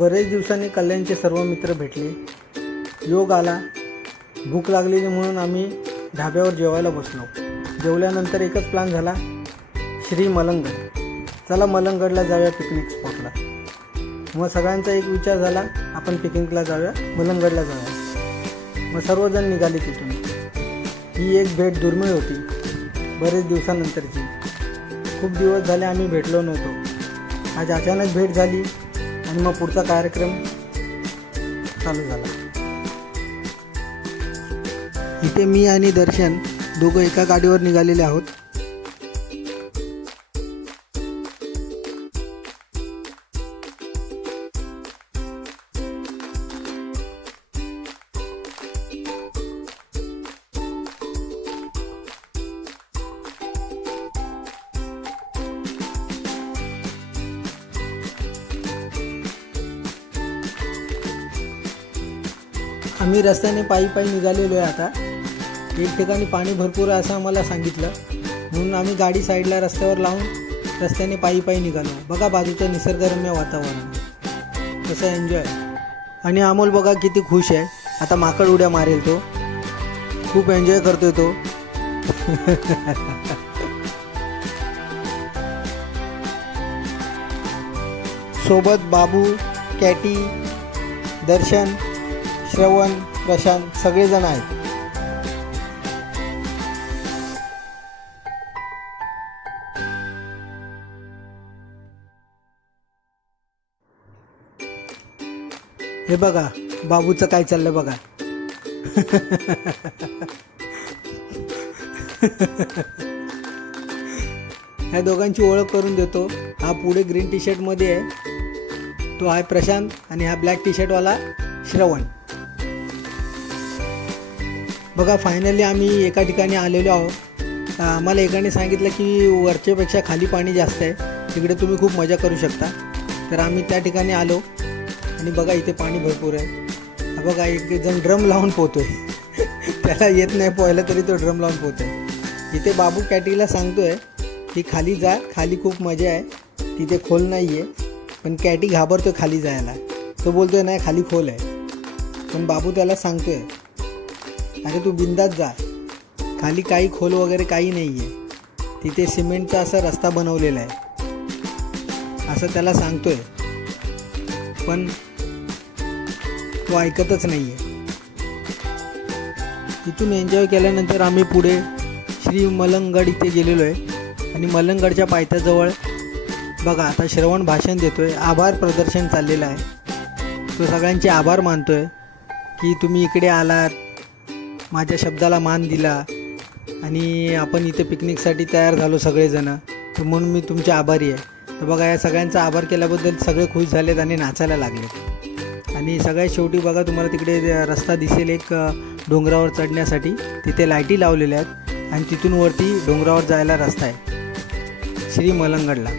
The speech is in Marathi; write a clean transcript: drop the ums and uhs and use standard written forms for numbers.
बरेच दिवसांनी कल्याणचे सर्व मित्र भेटले. योग आला. भूक लागलेली म्हणून आम्ही ढाब्यावर जेवायला बसलो. जेवल्यानंतर एकच प्लॅन झाला, श्री मलंगगड. चला मलंगगडला जाऊया पिकनिक स्पॉटला. मग सगळ्यांचा एक विचार झाला, आपण पिकनिकला जाऊया, मलंगगडला जाऊया. मग सर्वजण निघाले तिथून. ही एक भेट दुर्मिळ होती, बरेच दिवसानंतरची. खूप दिवस झाले आम्ही भेटलो नव्हतो. आज अचानक भेट झाली आणि मग पुढचा कार्यक्रम चालू झाला. इथे मी आणि दर्शन दोघं एका गाडीवर निघालेले आहोत. आम्ही रस्त्याने पायी निघालेलो आहे. आता एक ठिकाणी पाणी भरपूर आहे असं आम्हाला सांगितलं, म्हणून आम्ही गाडी साईडला रस्त्यावर लावून रस्त्याने पायी निघालो. बघा बाजूचं निसर्गरम्य वातावरण कसं एन्जॉय. आणि अमोल बघा किती खुश आहे. आता माकड उड्या मारेल तो. खूप एन्जॉय करतोय तो. सोबत बाबू, कॅटी, दर्शन, श्रवण, प्रशांत सगळेजण आहेत. हे बघा बाबूचं काय चाललंय बघा. ह्या दोघांची ओळख करून देतो. हा पुढे ग्रीन टी शर्ट मध्ये आहे, तो आहे प्रशांत, आणि हा ब्लॅक टी शर्ट वाला श्रवण. बघा फायनली आम्ही एका ठिकाणी आलेलो आहोत. आम्हाला एकाने सांगितलं की वरच्यापेक्षा खाली पाणी जास्त आहे, तिकडे तुम्ही खूप मजा करू शकता. तर आम्ही त्या ठिकाणी आलो आणि बघा इथे पाणी भरपूर आहे. बघा एक जण ड्रम लावून पोहतोय. त्याला येत नाही पोहायला तरी तो ड्रम लावून पोहतोय. इथे बाबू कॅटीला सांगतोय की खाली जा, खाली खूप मजा आहे, तिथे खोल नाही आहे. पण कॅटी घाबरतोय खाली जायला. तो बोलतोय नाही खाली खोल आहे. पण बाबू त्याला सांगतोय अरे तू बिंदास जा, खाली काही खोल वगैरे काही नाही आहे, तिथे सिमेंटचा असा रस्ता बनवलेला आहे असं त्याला सांगतोय. पण तो ऐकतच नाही आहे. तिथून एन्जॉय केल्यानंतर आम्ही पुढे श्री मलंगगड इथे गेलेलो आहे. आणि मलंगगडच्या पायथ्याजवळ बघा आता श्रवण भाषण देतोय. आभार प्रदर्शन चाललेलं आहे. तो सगळ्यांचे आभार मानतोय की तुम्ही इकडे आलात, माझ्या शब्दाला मान दिला आणि आपण इथे पिकनिकसाठी तयार झालो सगळेजण, तर म्हणून मी तुमचे आभारी आहे. तर बघा या सगळ्यांचा आभार केल्याबद्दल सगळे खुश झालेत आणि नाचायला लागलेत. आणि सगळ्यात शेवटी बघा तुम्हाला तिकडे रस्ता दिसेल एक डोंगरावर चढण्यासाठी. तिथे लाईटी लावलेल्या आहेत आणि तिथून वरती डोंगरावर जायला रस्ता आहे श्री मलंगगडला.